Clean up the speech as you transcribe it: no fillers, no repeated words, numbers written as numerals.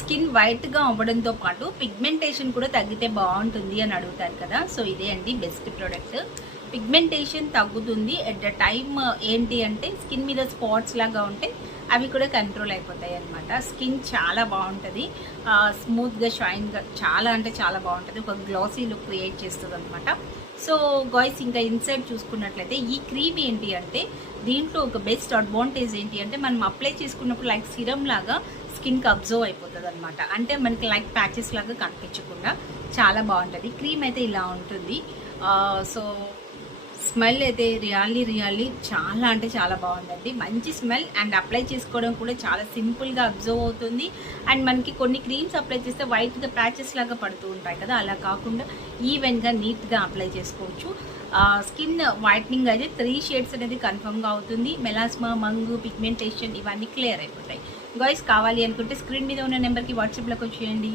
Skin వైట్గా అవ్వడంతో పాటు పిగ్మెంటేషన్ కూడా తగ్గితే బాగుంటుంది అని అడుగుతారు కదా. సో ఇదే అండి బెస్ట్ ప్రోడక్ట్. పిగ్మెంటేషన్ తగ్గుతుంది, ఎట్ ద టైమ్ ఏంటి అంటే స్కిన్ మీద స్పాట్స్ లాగా ఉంటే అవి కూడా కంట్రోల్ అయిపోతాయి అనమాట. స్కిన్ చాలా బాగుంటుంది, స్మూత్గా షైన్గా చాలా అంటే చాలా బాగుంటుంది, ఒక గ్లాసీ లుక్ క్రియేట్ చేస్తుంది అనమాట. సో గాయ్స్ ఇంకా ఇన్సైడ్ చూసుకున్నట్లయితే ఈ క్రీమ్ ఏంటి అంటే దీంట్లో ఒక బెస్ట్ అడ్వాంటేజ్ ఏంటి అంటే మనం అప్లై చేసుకున్నప్పుడు లైక్ సిరమ్ లాగా స్కిన్కి అబ్జర్వ్ అయిపోతుంది అనమాట. అంటే మనకి లైక్ ప్యాచెస్ లాగా కనిపించకుండా చాలా బాగుంటుంది. క్రీమ్ అయితే ఇలా ఉంటుంది. సో స్మెల్ అయితే రియల్లీ చాలా అంటే చాలా బాగుందండి, మంచి స్మెల్. అండ్ అప్లై చేసుకోవడం కూడా చాలా సింపుల్గా అబ్జర్వ్ అవుతుంది. అండ్ మనకి కొన్ని క్రీమ్స్ అప్లై చేస్తే వైట్గా ప్యాచెస్ లాగా పడుతూ ఉంటాయి కదా, అలా కాకుండా ఈవెన్గా నీట్గా అప్లై చేసుకోవచ్చు. స్కిన్ వైట్నింగ్ అయితే 3 షేడ్స్ అనేది కన్ఫర్మ్గా అవుతుంది. మెలాస్మా, మంగు, పిగ్మెంటేషన్ ఇవన్నీ క్లియర్ అయిపోతాయి. గాయ్స్ కావాలి అనుకుంటే స్క్రీన్ మీద ఉన్న నెంబర్కి వాట్సాప్లోకి వచ్చేయండి.